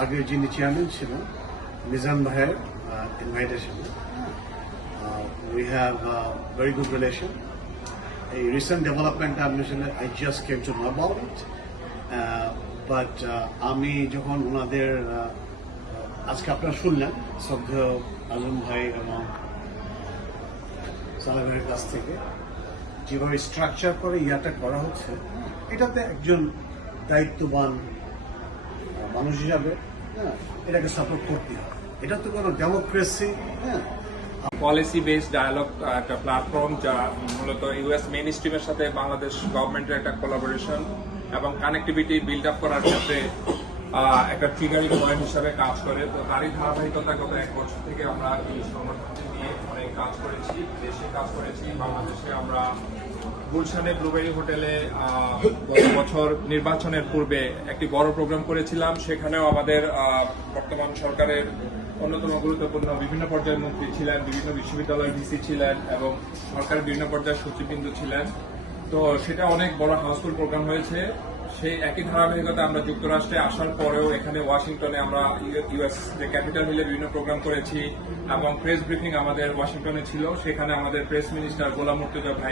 আগে যিনি চেয়ারম্যান ছিলেন মিজান ভাইয়ের invitation. We have a very good relation. A recent development I just came to know about it. But আমি যখন ওনাদের আজকে আপনারা শুনলেন শ্রদ্ধেয় আজম ভাই এবং সালেহ ভাইয়ের কাছ থেকে যেভাবে স্ট্রাকচার করে ইয়াটা করা হচ্ছে, এটাতে একজন দায়িত্ববান মানুষ হিসাবে এটাকে সাপোর্ট করতে হবে। এটা তো কোনো ডেমোক্রেসি, পলিসি বেসড ডায়ালগ একটা প্ল্যাটফর্ম, যা মূলত ইউএস মেইন স্ট্রিমের সাথে বাংলাদেশ গভর্নমেন্টের একটা কোলাবোরেশন এবং কানেক্টিভিটি বিল্ড আপ করার ক্ষেত্রে একটা ট্রিগারিং পয়েন্ট হিসাবে কাজ করে। তো তারই ধারাবাহিকতা গত 1 বছর থেকে আমরা এই সংগঠনটি নিয়ে অনেক কাজ করেছি, দেশে কাজ করেছি। বাংলাদেশে আমরা গুলশানে ব্লুবেরি হোটেলে গত বছর নির্বাচনের পূর্বে একটি বড় প্রোগ্রাম করেছিলাম। সেখানেও আমাদের বর্তমান সরকারের অন্যতম গুরুত্বপূর্ণ বিভিন্ন পর্যায়ের মন্ত্রী ছিলেন, বিভিন্ন বিশ্ববিদ্যালয়ের ভিসি ছিলেন এবং সরকারের বিভিন্ন পর্যায়ের সচিববৃন্দ ছিলেন। তো সেটা অনেক বড় হাউসফুল প্রোগ্রাম হয়েছে। সেই একই ধারাবাহিকতা আমরা যুক্তরাষ্ট্রে আসার পরেও এখানে ওয়াশিংটনে আমরা ইউএস যে ক্যাপিটাল হিলে বিভিন্ন প্রোগ্রাম করেছি এবং প্রেস ব্রিফিং আমাদের ওয়াশিংটনে ছিল। সেখানে আমাদের প্রেস মিনিস্টার গোলাম মুর্তজা ভাই